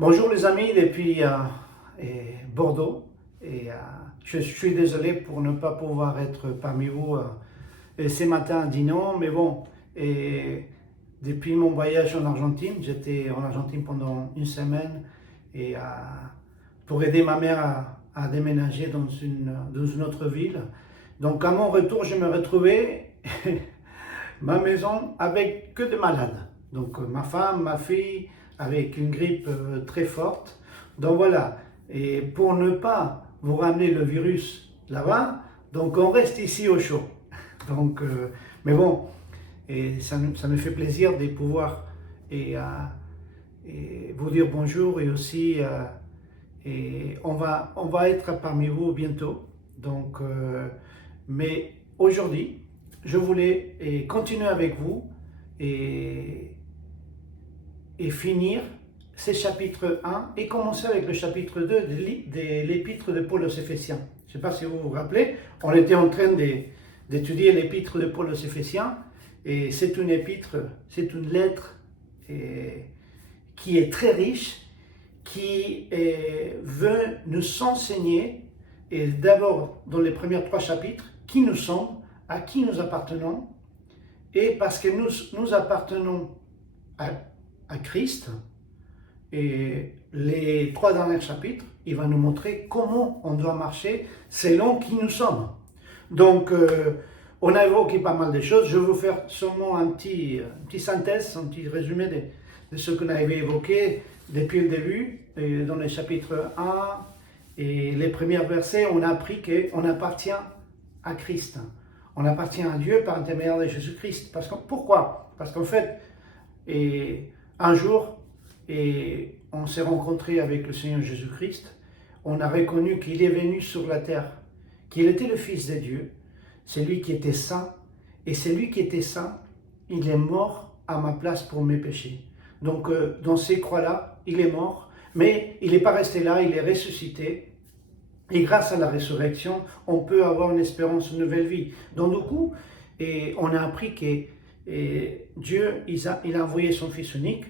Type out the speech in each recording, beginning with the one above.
Bonjour les amis depuis Bordeaux. Je suis désolé pour ne pas pouvoir être parmi vous ce matin à Dinan, mais bon, depuis mon voyage en Argentine, j'étais en Argentine pendant une semaine et pour aider ma mère à déménager dans une autre ville. Donc à mon retour, je me retrouvais ma maison avec que de malades. Donc ma femme, ma fille, avec une grippe très forte. Donc voilà, et pour ne pas vous ramener le virus là-bas, donc on reste ici au chaud. Donc, mais bon, et ça me fait plaisir de pouvoir et vous dire bonjour et aussi on va être parmi vous bientôt. Donc, mais aujourd'hui, je voulais continuer avec vous et, et finir ces chapitres 1 et commencer avec le chapitre 2 de l'épître de Paul aux Éphésiens. Je ne sais pas si vous vous rappelez, on était en train d'étudier l'épître de Paul aux Éphésiens et c'est une épître, c'est une lettre qui est très riche, qui veut nous enseigner, et d'abord dans les premiers 3 chapitres, qui nous sommes, à qui nous appartenons, et parce que nous appartenons à Christ, et les 3 derniers chapitres, il va nous montrer comment on doit marcher selon qui nous sommes. Donc, on a évoqué pas mal de choses. Je vais vous faire seulement un petit synthèse, un petit résumé de ce qu'on avait évoqué depuis le début, dans les chapitres 1 et les premiers versets. On a appris qu'on appartient à Christ. On appartient à Dieu par l'intermédiaire de Jésus-Christ. Pourquoi? Parce qu'en fait, un jour, on s'est rencontré avec le Seigneur Jésus-Christ. On a reconnu qu'il est venu sur la terre, qu'il était le Fils de Dieu. C'est lui qui était saint. Et c'est lui qui était saint, il est mort à ma place pour mes péchés. Donc, dans ces croix-là, il est mort. Mais il n'est pas resté là, il est ressuscité. Et grâce à la résurrection, on peut avoir une espérance, une nouvelle vie. Donc du coup, on a appris que Dieu il a envoyé son Fils unique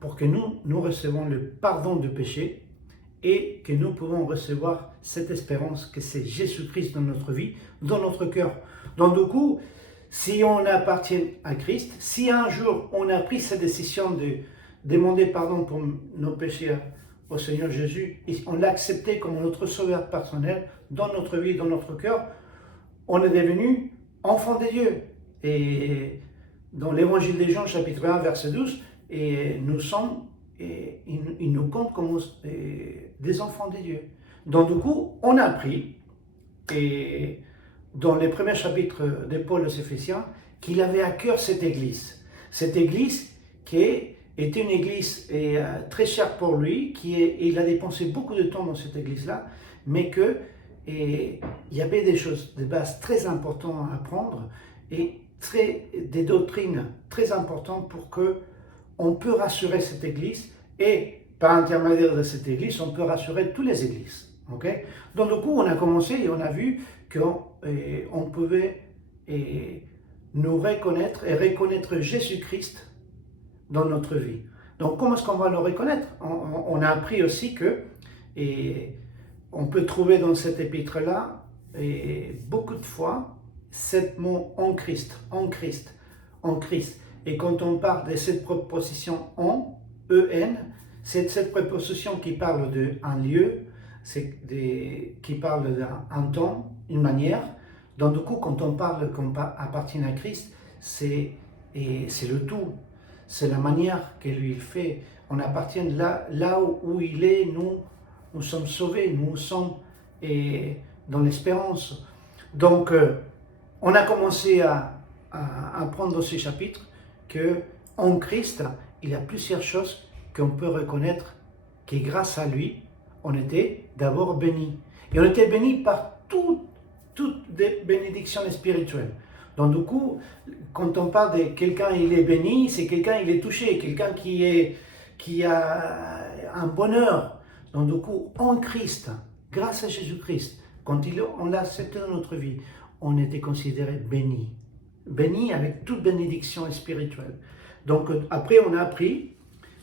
pour que nous recevons le pardon du péché et que nous pouvons recevoir cette espérance que c'est Jésus-Christ dans notre vie, dans notre cœur. Donc du coup, si on appartient à Christ, si un jour on a pris cette décision de demander pardon pour nos péchés au Seigneur Jésus, et on l'a accepté comme notre sauveur personnel dans notre vie, dans notre cœur, on est devenu enfant de Dieu. Et dans l'évangile de Jean, chapitre 1, verset 12, et nous sommes, il nous compte comme des enfants de Dieu. Donc du coup, on a appris, et dans les premiers chapitres de Paul aux Éphésiens, qu'il avait à cœur cette église. Cette église qui était une église très chère pour lui, il a dépensé beaucoup de temps dans cette église-là, mais il y avait des choses de base très importantes à apprendre et des doctrines très importantes pour qu'on peut rassurer cette église et par l'intermédiaire de cette église, on peut rassurer toutes les églises. Okay? Donc du coup, on a commencé et on a vu qu'on pouvait nous reconnaître et reconnaître Jésus-Christ dans notre vie. Donc comment est-ce qu'on va le reconnaître? On a appris aussi que on peut trouver dans cette épître-là beaucoup de fois cet mot en Christ, en Christ, en Christ. Et quand on parle de cette préposition en, en, c'est cette préposition qui parle d'un lieu, qui parle d'un temps, une manière. Donc du coup, quand on parle qu'on appartient à Christ, c'est le tout. C'est la manière que lui fait. On appartient là où il est, nous sommes sauvés, nous sommes dans l'espérance. Donc, on a commencé à apprendre dans ces chapitres qu'en Christ, il y a plusieurs choses qu'on peut reconnaître que grâce à lui, on était d'abord bénis. Et on était bénis par toutes des bénédictions spirituelles. Donc du coup, quand on parle de quelqu'un il est béni, c'est quelqu'un il est touché, quelqu'un qui a un bonheur. Donc du coup, en Christ, grâce à Jésus-Christ, quand on l'a accepté dans notre vie, on était considéré béni. Béni avec toute bénédiction spirituelle. Donc après, on a appris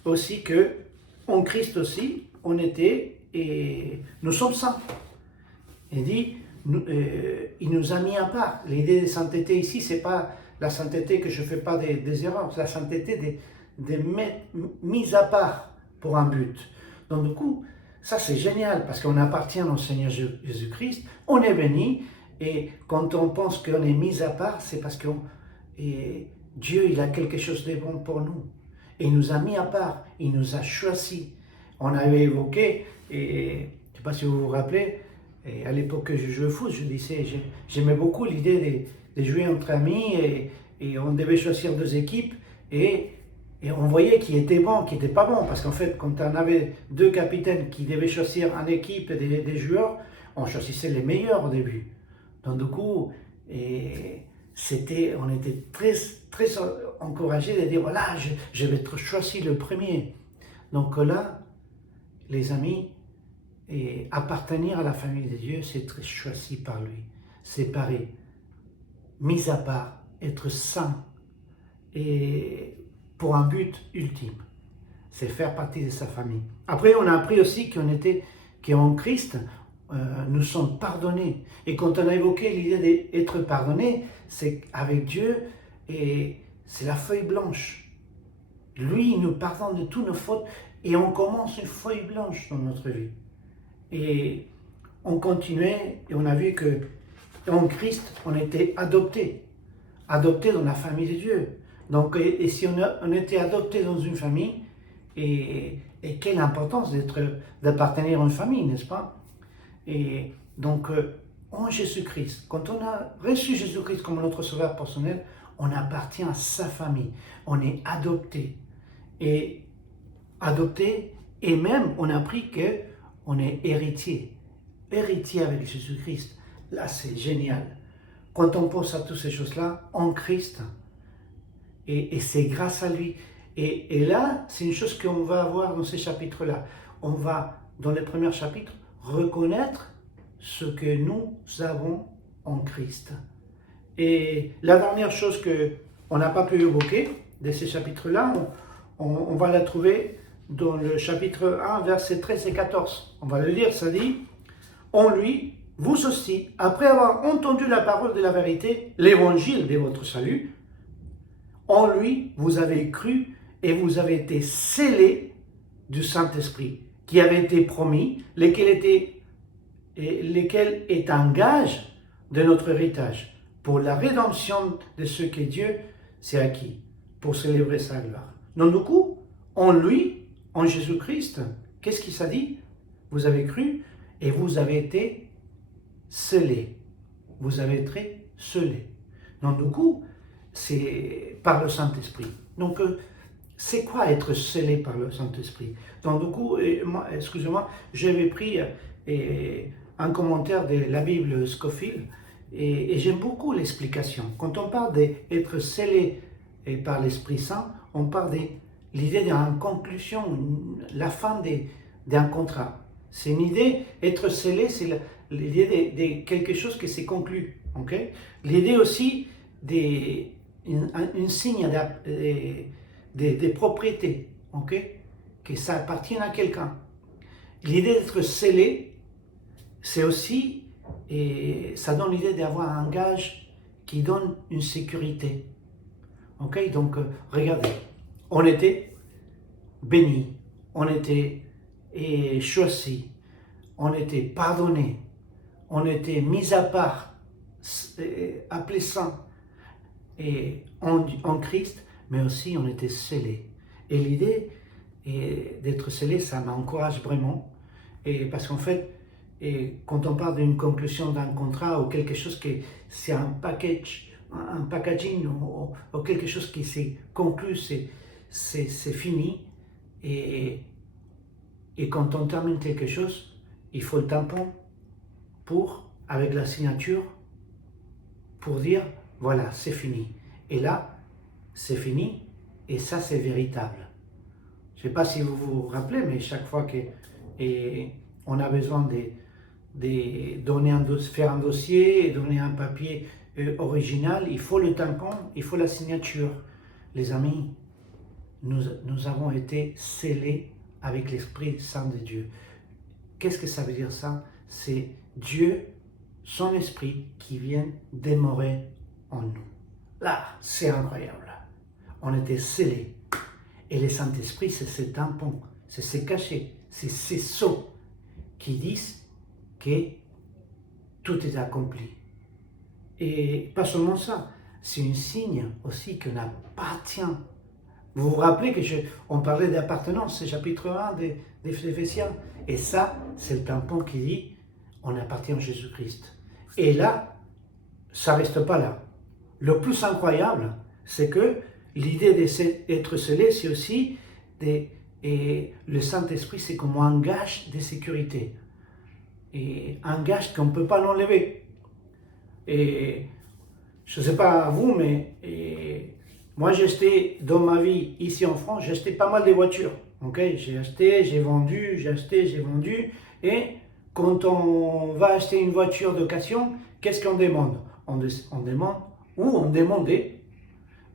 aussi que en Christ aussi, on était et nous sommes saints. Il dit, il nous a mis à part. L'idée de sainteté ici, c'est pas la sainteté que je fais pas des erreurs, c'est la sainteté des mise à part pour un but. Donc du coup, ça c'est génial parce qu'on appartient au Seigneur Jésus-Christ, on est béni et quand on pense qu'on est mis à part, c'est parce que Dieu il a quelque chose de bon pour nous. Et il nous a mis à part, il nous a choisis. On avait évoqué, et je ne sais pas si vous vous rappelez, et à l'époque que je jouais au foot, je disais, j'aimais beaucoup l'idée de jouer entre amis et on devait choisir deux équipes et on voyait qui était bon, qui n'était pas bon. Parce qu'en fait, quand on avait deux capitaines qui devaient choisir une équipe des joueurs, on choisissait les meilleurs au début. Donc du coup, on était très, très encouragés de dire, voilà, je vais être choisi le premier. Donc là, les amis, et appartenir à la famille de Dieu, c'est être choisi par lui, séparé, mis à part, être saint, et pour un but ultime, c'est faire partie de sa famille. Après, on a appris aussi qu'en Christ, nous sommes pardonnés. Et quand on a évoqué l'idée d'être pardonné, c'est avec Dieu, et c'est la feuille blanche. Lui, il nous pardonne de toutes nos fautes, et on commence une feuille blanche dans notre vie. Et on continuait et on a vu que en Christ, on était adoptés dans la famille de Dieu. Donc, et si on était adopté dans une famille, et quelle importance d'appartenir à une famille, n'est-ce pas? Et donc, en Jésus-Christ, quand on a reçu Jésus-Christ comme notre sauveur personnel, on appartient à sa famille. On est adopté. Et même on a appris que on est héritier avec Jésus-Christ. Là, c'est génial. Quand on pense à toutes ces choses-là, en Christ, et c'est grâce à lui. Et là, c'est une chose qu'on va avoir dans ces chapitres-là. On va, dans les premiers chapitres, reconnaître ce que nous avons en Christ. Et la dernière chose qu'on n'a pas pu évoquer de ces chapitres-là, on va la trouver dans le chapitre 1, versets 13 et 14. On va le lire, ça dit, « En lui, vous aussi, après avoir entendu la parole de la vérité, l'évangile de votre salut, en lui, vous avez cru et vous avez été scellés du Saint-Esprit, qui avait été promis, lequel est un gage de notre héritage, pour la rédemption de ce que Dieu s'est acquis, pour célébrer sa gloire. » Donc du coup, en lui, en Jésus-Christ, qu'est-ce qu'il s'est dit? Vous avez cru et vous avez été scellés. Vous avez été scellés. Donc du coup, c'est par le Saint-Esprit. Donc, c'est quoi être scellé par le Saint-Esprit? Donc du coup, excusez-moi, j'avais pris un commentaire de la Bible Scofield et j'aime beaucoup l'explication. Quand on parle d'être scellé par l'Esprit Saint, on parle de l'idée d'une conclusion, la fin d'un contrat. C'est une idée, être scellé, c'est l'idée de quelque chose qui s'est conclu. Okay? L'idée aussi d'un signe de propriété, okay? Que ça appartient à quelqu'un. L'idée d'être scellé, c'est aussi, et ça donne l'idée d'avoir un gage qui donne une sécurité. Okay? Donc, regardez. On était bénis, on était choisis, on était pardonnés, on était mis à part, appelés saints et en Christ, mais aussi on était scellés. Et l'idée d'être scellé, ça m'encourage vraiment, et parce qu'en fait, quand on parle d'une conclusion d'un contrat ou quelque chose que c'est un packaging ou quelque chose qui s'est conclu, c'est fini. Et quand on termine quelque chose, il faut le tampon avec la signature, pour dire, voilà, c'est fini. Et là, c'est fini, et ça, c'est véritable. Je ne sais pas si vous vous rappelez, mais chaque fois qu'on a besoin de faire un dossier et donner un papier original, il faut le tampon, il faut la signature. Les amis, nous avons été scellés avec l'Esprit Saint de Dieu. Qu'est-ce que ça veut dire ça? C'est Dieu, son Esprit qui vient demeurer en nous. Là, c'est incroyable. On était scellés. Et le Saint-Esprit, c'est ce tampon, c'est ce cachet, c'est ces sceaux qui disent que tout est accompli. Et pas seulement ça, c'est un signe aussi qu'on appartient. Vous vous rappelez on parlait d'appartenance, c'est chapitre 1 des Éphésiens. Et ça, c'est le tampon qui dit on appartient à Jésus-Christ. Et là, ça ne reste pas là. Le plus incroyable, c'est que l'idée d'être scellé, c'est aussi et le Saint-Esprit, c'est comme un gage de sécurité. Et un gage qu'on ne peut pas l'enlever. Et je ne sais pas vous, mais moi j'ai acheté dans ma vie ici en France, j'ai acheté pas mal de voitures. Okay? J'ai acheté, j'ai vendu, j'ai acheté, j'ai vendu. Et quand on va acheter une voiture d'occasion, qu'est-ce qu'on demande? On demande, ou on demandait,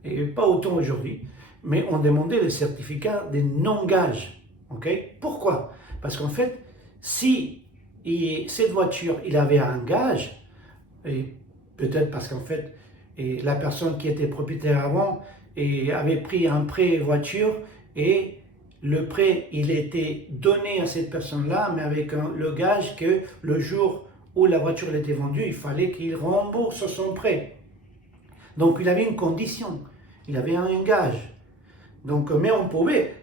et pas autant aujourd'hui, mais on demandait le certificat de non-gage. Okay? Pourquoi? Parce qu'en fait, si cette voiture, il avait un gage, et peut-être parce qu'en fait, la personne qui était propriétaire avant avait pris un prêt voiture et le prêt, il était donné à cette personne-là, mais avec le gage que le jour où la voiture était vendue, il fallait qu'il rembourse son prêt. Donc, il avait une condition, il avait un gage. Donc, mais on pouvait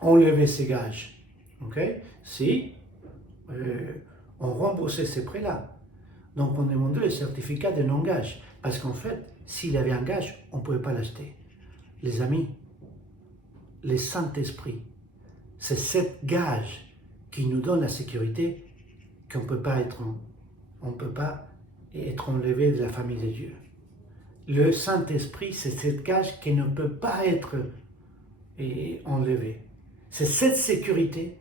enlever ces gages, si on remboursait ces prêts-là. Donc, on demandait le certificat de non-gage. Parce qu'en fait, s'il avait un gage, on ne pouvait pas l'acheter. Les amis, le Saint-Esprit, c'est cet gage qui nous donne la sécurité qu'on ne peut pas être enlevé de la famille de Dieu. Le Saint-Esprit, c'est cette gage qui ne peut pas être enlevé. C'est cette sécurité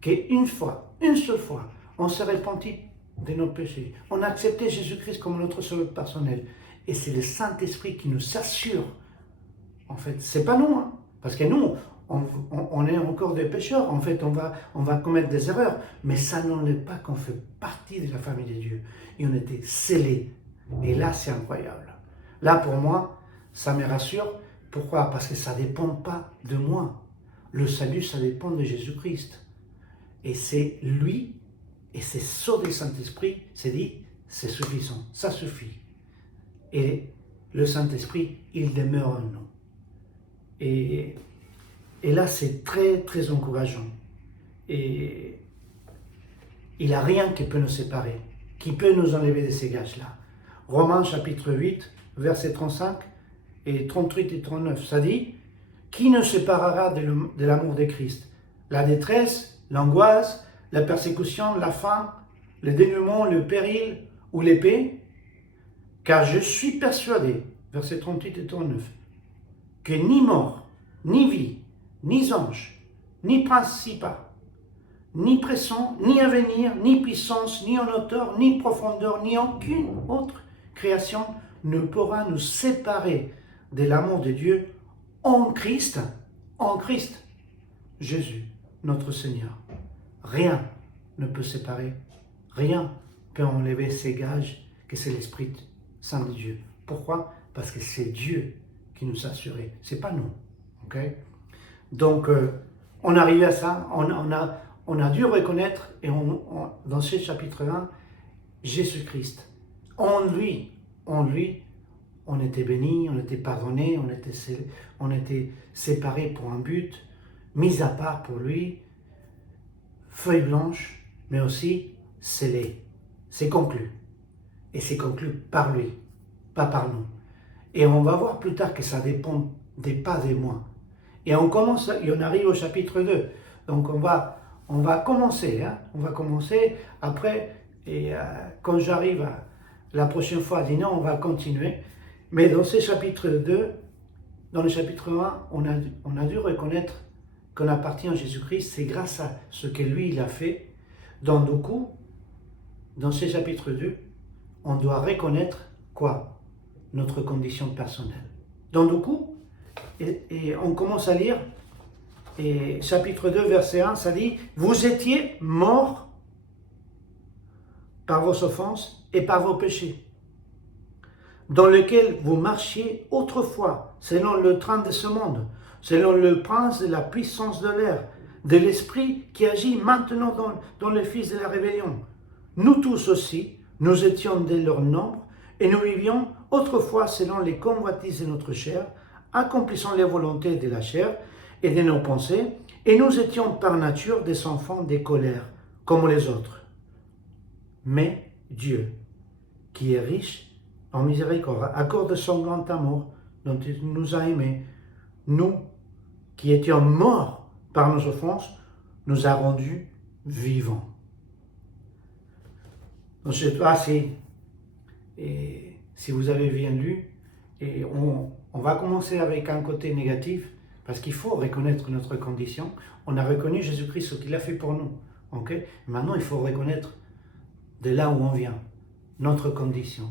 qu'une fois, une seule fois, on s'est repenti de nos péchés. On a accepté Jésus-Christ comme notre sauveur personnel. Et c'est le Saint-Esprit qui nous assure. En fait, c'est pas nous, hein, parce que nous, on est encore des pécheurs. En fait, on va commettre des erreurs. Mais ça n'enlève pas qu'on fait partie de la famille de Dieu. Et on était scellés. Et là, c'est incroyable. Là, pour moi, ça me rassure. Pourquoi? Parce que ça ne dépend pas de moi. Le salut, ça dépend de Jésus-Christ. Et c'est lui. Et c'est sceau du Saint-Esprit, c'est dit, c'est suffisant, ça suffit. Et le Saint-Esprit, il demeure en nous. Et là, c'est très, très encourageant. Et il n'y a rien qui peut nous séparer, qui peut nous enlever de ces gages-là. Romains chapitre 8, versets 35 et 38 et 39, ça dit, qui nous séparera de l'amour de Christ? La détresse, l'angoisse, la persécution, la faim, le dénuement, le péril ou l'épée? Car je suis persuadé, versets 38 et 39, que ni mort, ni vie, ni ange, ni principat, ni présent, ni avenir, ni puissance, ni en hauteur, ni profondeur, ni aucune autre création ne pourra nous séparer de l'amour de Dieu en Christ, Jésus, notre Seigneur. Rien ne peut séparer, rien peut enlever ces gages que c'est l'Esprit Saint de Dieu. Pourquoi? Parce que c'est Dieu qui nous a assurés, c'est pas nous. Donc, on arrive à ça, on a dû reconnaître, et dans ce chapitre 1, Jésus-Christ. En lui, on était bénis, on était pardonnés, on était séparés pour un but, mis à part pour lui, feuille blanche, mais aussi scellé. C'est conclu. Et c'est conclu par lui, pas par nous. Et on va voir plus tard que ça dépend pas de moi. Et on arrive au chapitre 2. Donc on va commencer. On va commencer après. Et quand j'arrive la prochaine fois à Dinan, on va continuer. Mais dans ce chapitre 2, dans le chapitre 1, on a dû reconnaître qu'on appartient à Jésus-Christ, c'est grâce à ce que lui, il a fait. Dans nos coups, dans ce chapitre 2, on doit reconnaître quoi? Notre condition personnelle. Dans nos coups, et on commence à lire et chapitre 2, verset 1, ça dit, vous étiez morts par vos offenses et par vos péchés, dans lequel vous marchiez autrefois, selon le train de ce monde, selon le prince de la puissance de l'air, de l'esprit qui agit maintenant dans le fils de la rébellion. Nous tous aussi, nous étions de leur nombre, et nous vivions autrefois selon les convoitises de notre chair, accomplissant les volontés de la chair et de nos pensées, et nous étions par nature des enfants des colères, comme les autres. Mais Dieu, qui est riche en miséricorde, à cause de son grand amour dont il nous a aimés, nous, qui étions morts par nos offenses, nous a rendus vivants. Donc, je ne sais pas si vous avez bien lu, et on va commencer avec un côté négatif, parce qu'il faut reconnaître notre condition. On a reconnu Jésus-Christ, ce qu'il a fait pour nous. Okay? Maintenant, il faut reconnaître de là où on vient, notre condition.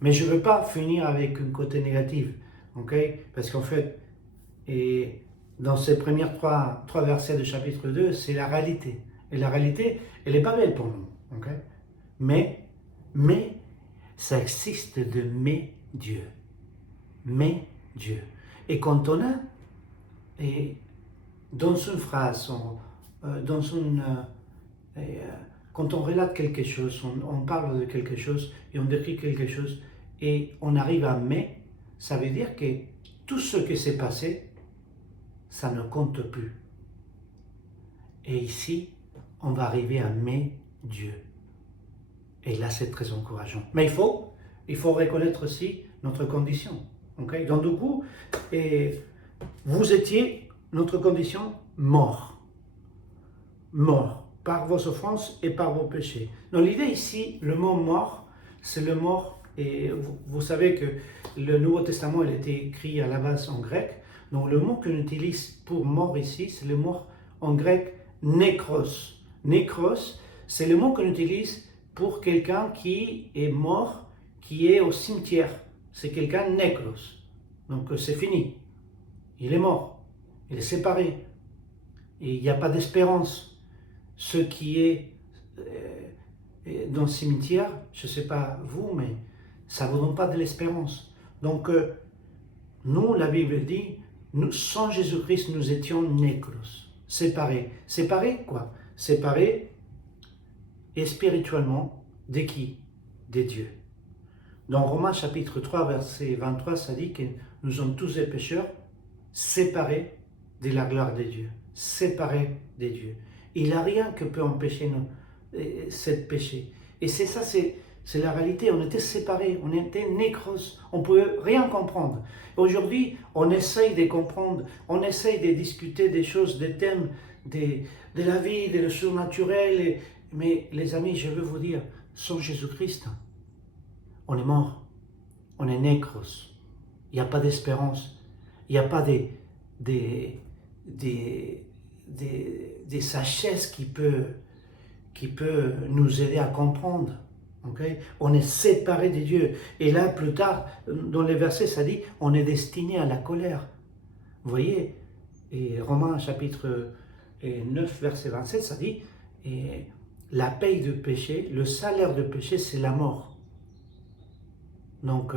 Mais je ne veux pas finir avec un côté négatif, okay? Parce qu'en fait, et dans ces premiers trois versets du chapitre 2, c'est la réalité. Et la réalité, elle n'est pas belle pour nous. Okay? Mais, ça existe de mais Dieu. Mais Dieu. Et quand on a, et dans une phrase, quand on relate quelque chose, on parle de quelque chose et on décrit quelque chose et on arrive à mais, ça veut dire que tout ce qui s'est passé, ça ne compte plus. Et ici, on va arriver à mais Dieu. Et là, c'est très encourageant. Mais il faut reconnaître aussi notre condition. Okay? Donc du coup, vous étiez, notre condition, mort. Mort par vos offenses et par vos péchés. Donc l'idée ici, le mot mort, c'est le mort, et vous savez que le Nouveau Testament, il a été écrit à la base en grec. Donc le mot qu'on utilise pour mort ici, c'est le mot en grec nékros. Nékros, c'est le mot qu'on utilise pour quelqu'un qui est mort, qui est au cimetière. C'est quelqu'un nékros. Donc c'est fini. Il est mort. Il est séparé. Et il n'y a pas d'espérance. Ce qui est dans le cimetière, je ne sais pas vous, mais ça ne vous donne pas de l'espérance. Donc nous, la Bible dit, nous, sans Jésus-Christ, nous étions nékros, séparés. Séparés quoi? Séparés et spirituellement de qui? De Dieu. Dans Romains chapitre 3, verset 23, ça dit que nous sommes tous des pécheurs séparés de la gloire de Dieu. Séparés de Dieu. Il n'y a rien qui peut empêcher ce péché. Et c'est ça, c'est la réalité. On était séparés, on était nékros, on ne pouvait rien comprendre. Aujourd'hui, on essaye de comprendre, on essaye de discuter des choses, des thèmes, de la vie, de le surnaturel. Mais les amis, je veux vous dire, sans Jésus-Christ, on est mort, on est nékros. Il n'y a pas d'espérance, il n'y a pas des sagesse qui peut nous aider à comprendre. Okay? On est séparé de Dieu. Et là, plus tard, dans les versets, ça dit, on est destiné à la colère. Vous voyez, et Romains chapitre 9, verset 27, ça dit, et la paye du péché, le salaire du péché, c'est la mort. Donc,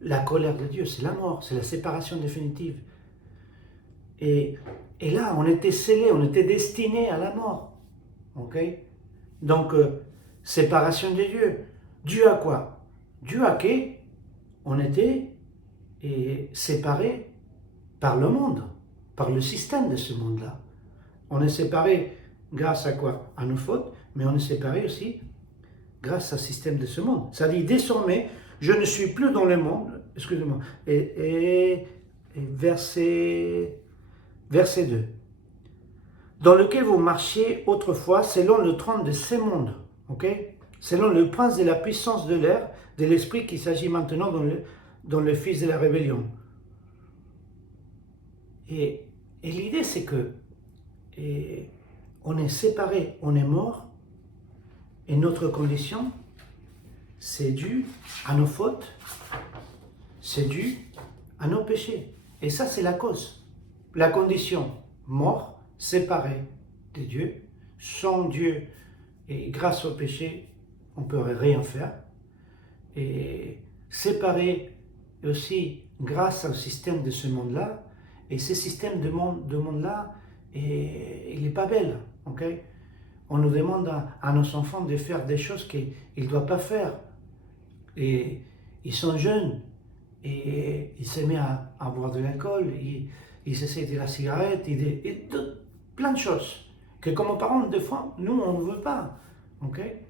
la colère de Dieu, c'est la mort, c'est la séparation définitive. Et là, on était scellés, on était destinés à la mort. Okay? Donc, séparation de Dieu. Dû à quoi? Dû à qui? On était séparés par le monde, par le système de ce monde-là. On est séparés grâce à quoi? À nos fautes, mais on est séparés aussi grâce au système de ce monde. Ça dit, désormais, je ne suis plus dans le monde, excusez-moi, et verset 2, dans lequel vous marchiez autrefois selon le train de ce monde, okay? Selon le prince de la puissance de l'air, de l'esprit qui s'agit maintenant dans le fils de la rébellion. Et l'idée c'est que on est séparés, on est mort, et notre condition, c'est dû à nos fautes, c'est dû à nos péchés. Et ça c'est la cause. La condition, mort, séparés de Dieu. Sans Dieu et grâce au péché, on ne peut rien faire. Et séparés aussi grâce au système de ce monde-là. Et ce système de monde-là, il n'est pas belle. Okay? On nous demande à nos enfants de faire des choses qu'ils ne doivent pas faire. Et ils sont jeunes et ils se mettent à boire de l'alcool, ils essaient de la cigarette, plein de choses que comme parents, des fois, nous, on ne veut pas. Okay?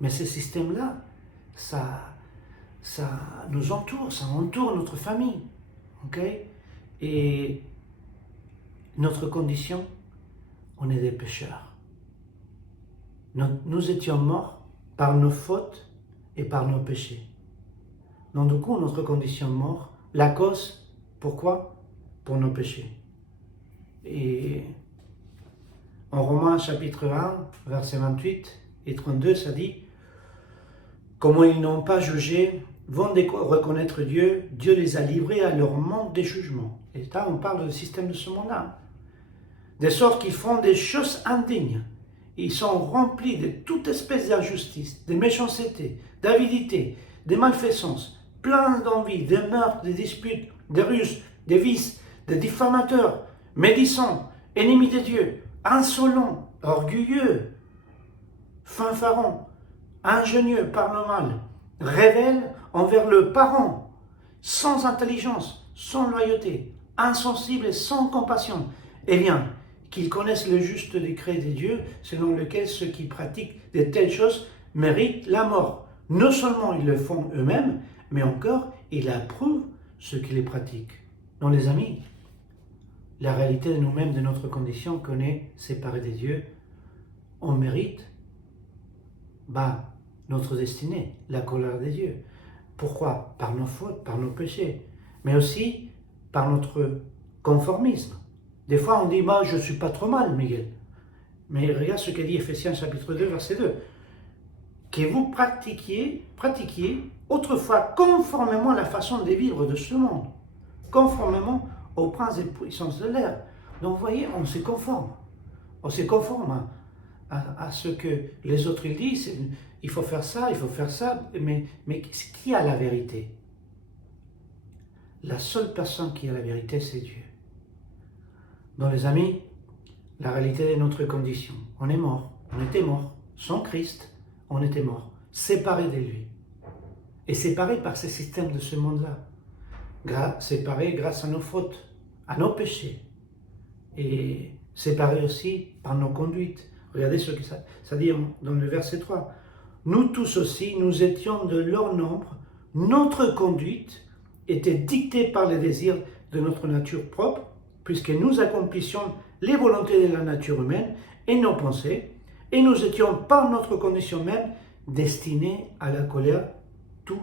Mais ce système-là, ça nous entoure, ça entoure notre famille. Okay? Et notre condition, on est des pécheurs. Nous étions morts par nos fautes et par nos péchés. Donc du coup, notre condition mort, la cause, pourquoi? Pour nos péchés. Et en Romains chapitre 1, versets 28 et 32, ça dit « Comment ils n'ont pas jugé, vont reconnaître Dieu, Dieu les a livrés à leur manque de jugement. » Et là, on parle du système de ce monde-là. De sorte qu'ils font des choses indignes. Ils sont remplis de toute espèce d'injustice, de méchanceté, d'avidité, de malfaisance, plein d'envie, de meurtres, de disputes, de ruses, de vices, de diffamateurs, médisants, ennemis de Dieu, insolents, orgueilleux, fanfarons, ingénieux par le mal, rebelles envers leurs parents, sans intelligence, sans loyauté, insensibles et sans compassion. Eh bien, qu'ils connaissent le juste décret de Dieu, selon lequel ceux qui pratiquent de telles choses méritent la mort. Non seulement ils le font eux-mêmes, mais encore ils approuvent ceux qui les pratiquent. Donc les amis, la réalité de nous-mêmes, de notre condition qu'on est séparés de Dieu, on mérite notre destinée, la colère de Dieu. Pourquoi? Par nos fautes, par nos péchés, mais aussi par notre conformisme. Des fois, on dit, je ne suis pas trop mal, Miguel. Mais regarde ce que dit Ephésiens chapitre 2, verset 2. Que vous pratiquiez autrefois conformément à la façon de vivre de ce monde, conformément aux princes et puissances de l'air. Donc, vous voyez, on se conforme. On se conforme à ce que les autres ils disent. Il faut faire ça, mais qui a la vérité? La seule personne qui a la vérité, c'est Dieu. Donc les amis, la réalité de notre condition, on est mort, on était mort, sans Christ, on était mort, séparés de lui. Et séparés par ce système de ce monde-là. Séparés grâce à nos fautes, à nos péchés. Et séparés aussi par nos conduites. Regardez ce que ça dit dans le verset 3. Nous tous aussi, nous étions de leur nombre, notre conduite était dictée par les désirs de notre nature propre, puisque nous accomplissions les volontés de la nature humaine et nos pensées, et nous étions par notre condition même destinés à la colère, tout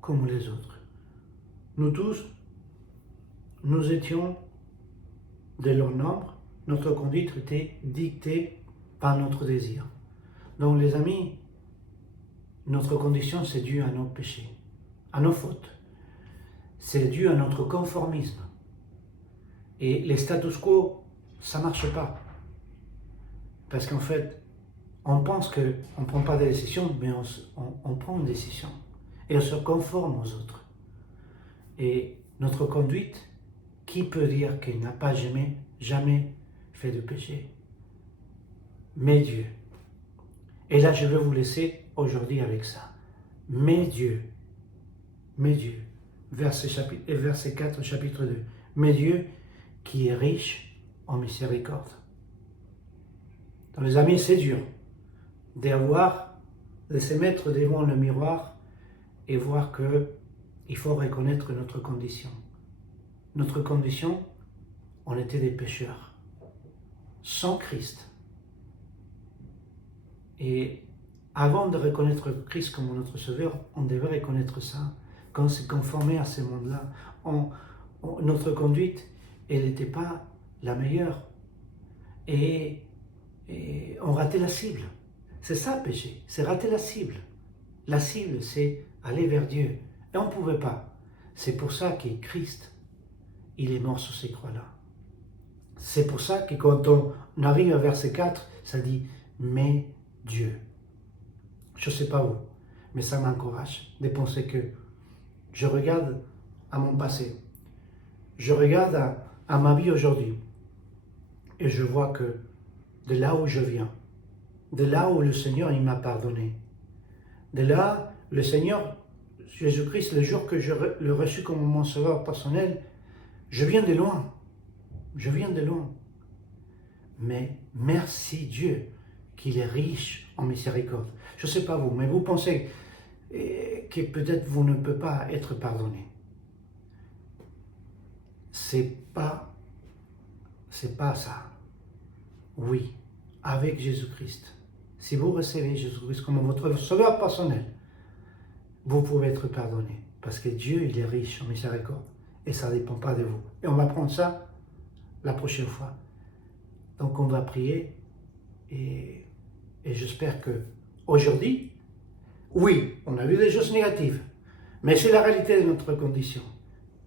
comme les autres. Nous tous, nous étions de leur nombre, notre conduite était dictée par notre désir. Donc les amis, notre condition c'est dû à nos péchés, à nos fautes. C'est dû à notre conformisme. Et les status quo, ça ne marche pas. Parce qu'en fait, on pense qu'on ne prend pas de décision, mais on prend une décision. Et on se conforme aux autres. Et notre conduite, qui peut dire qu'il n'a pas jamais fait de péché? Mais Dieu. Et là, je vais vous laisser aujourd'hui avec ça. Mais Dieu. Verset 4, chapitre 2. Mais Dieu, qui est riche en miséricorde. Donc les amis, c'est dur de se mettre devant le miroir et voir qu'il faut reconnaître notre condition. Notre condition, on était des pécheurs, sans Christ. Et avant de reconnaître Christ comme notre Sauveur, on devait reconnaître ça, qu'on s'est conformé à ce monde-là. Notre conduite, elle n'était pas la meilleure. Et on ratait la cible. C'est ça le péché, c'est rater la cible. La cible, c'est aller vers Dieu. Et on ne pouvait pas. C'est pour ça que Christ, il est mort sur ces croix-là. C'est pour ça que quand on arrive à verset 4, ça dit « Mais Dieu ». Je ne sais pas vous, mais ça m'encourage de penser que je regarde à mon passé, je regarde à ma vie aujourd'hui et je vois que de là où je viens, de là où le Seigneur il m'a pardonné, de là, le Seigneur Jésus-Christ, le jour que je l'ai reçu comme mon sauveur personnel, je viens de loin, je viens de loin. Mais merci Dieu qu'il est riche en miséricorde. Je ne sais pas vous, mais vous pensez que peut-être vous ne pouvez pas être pardonné. C'est pas ça. Oui, avec Jésus-Christ. Si vous recevez Jésus-Christ comme votre sauveur personnel, vous pouvez être pardonné. Parce que Dieu, il est riche en miséricorde. Et ça ne dépend pas de vous. Et on va prendre ça la prochaine fois. Donc on va prier. Et j'espère que aujourd'hui, oui, on a vu des choses négatives. Mais c'est la réalité de notre condition.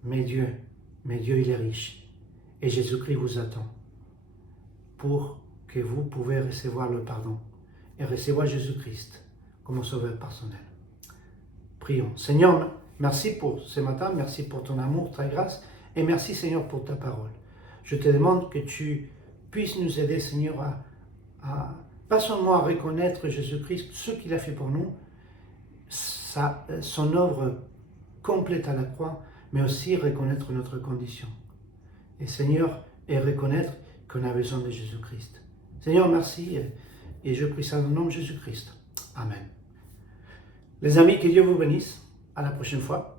Mais Dieu, il est riche. Et Jésus-Christ vous attend pour que vous pouvez recevoir le pardon et recevoir Jésus-Christ comme sauveur personnel. Prions. Seigneur, merci pour ce matin, merci pour ton amour, ta grâce, et merci Seigneur pour ta parole. Je te demande que tu puisses nous aider Seigneur à pas seulement à reconnaître Jésus-Christ, ce qu'il a fait pour nous, son œuvre complète à la croix, mais aussi reconnaître notre condition. Et Seigneur, et reconnaître qu'on a besoin de Jésus-Christ. Seigneur, merci, et je prie ça dans le nom de Jésus-Christ. Amen. Les amis, que Dieu vous bénisse. À la prochaine fois.